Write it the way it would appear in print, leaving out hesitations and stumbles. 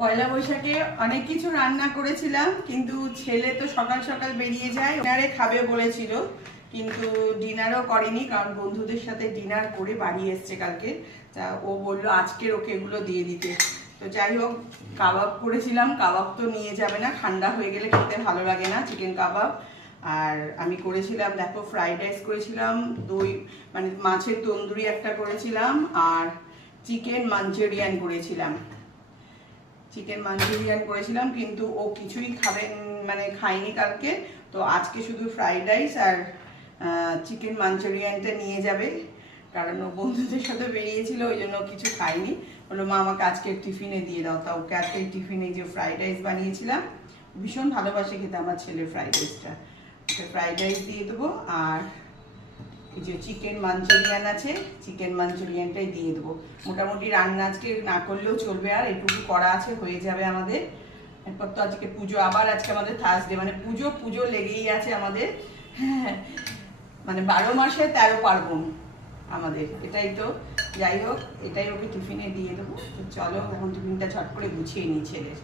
পয়লা বৈশাখে অনেক কিছু রান্না করেছিলাম, কিন্তু ছেলে তো সকাল সকাল বেরিয়ে যায়, ডিনারে খাবে বলেছিল, কিন্তু ডিনারও করেনি, কারণ বন্ধুদের সাথে ডিনার করে বাড়ি এসছে কালকে। তা ও বললো আজকের ওকে এগুলো দিয়ে দিতে। তো যাই হোক, কাবাব করেছিলাম। কাবাব তো নিয়ে যাবে না, ঠান্ডা হয়ে গেলে খেতে ভালো লাগে না চিকেন কাবাব। আর আমি করেছিলাম, দেখো, ফ্রাইড রাইস করেছিলাম, দই মানে মাছের তন্দুরি একটা করেছিলাম, আর চিকেন মাঞ্চুরিয়ান করেছিলাম। কিন্তু ও কিছুই খায়নি কালকে। তো আজকে শুধু ফ্রাইড রাইস আর চিকেন মাঞ্চুরিয়ানটা নিয়ে যাবে, কারণ ও বন্ধুদের সাথে বেরিয়েছিল, ওই জন্য কিছু খায়নি। বললো মা আমাকে আজকে টিফিনে দিয়ে দাও। তা ওকে আজকে টিফিনে যে ফ্রাইড রাইস বানিয়েছিলাম, ভীষণ ভালোবাসে খেতে আমার ছেলে ফ্রাইড রাইসটা। ফ্রাইড রাইস দিয়ে দেবো, আর এই যে চিকেন মাঞ্চুরিয়ান আছে, চিকেন মাঞ্চুরিয়ানটাই দিয়ে দেবো। মোটামুটি রান্না আজকে না করলেও চলবে, আর এটুকু করা আছে, হয়ে যাবে আমাদের। এরপর তো আজকে পুজো, আবার আজকে আমাদের থার্সডে, মানে পুজো পুজো লেগেই আছে আমাদের। হ্যাঁ, মানে 12 মাসে 13 পার্বণ আমাদের, এটাই তো। যাই হোক, এটাই ওকে টিফিনে দিয়ে দেবো। তো চলো এখন টিফিনটা ঝট করে গুছিয়ে নিই ছেলের।